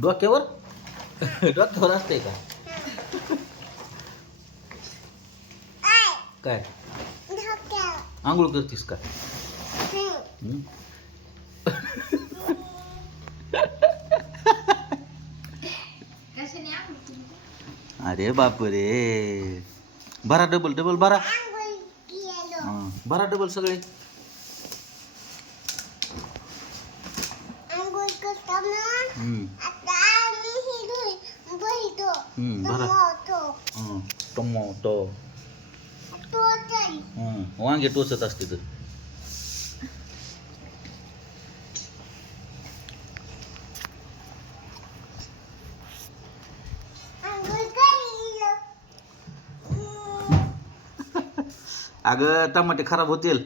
डोक्यावर डोक्यावर असते का काय आंघोळ करतीस का हं? अरे बाप रे भरा डबल डबल भरा भरा डबल सगळे भरा टोमॅटो वांगे टोचत असते तर अगं टमाटे खराब होतील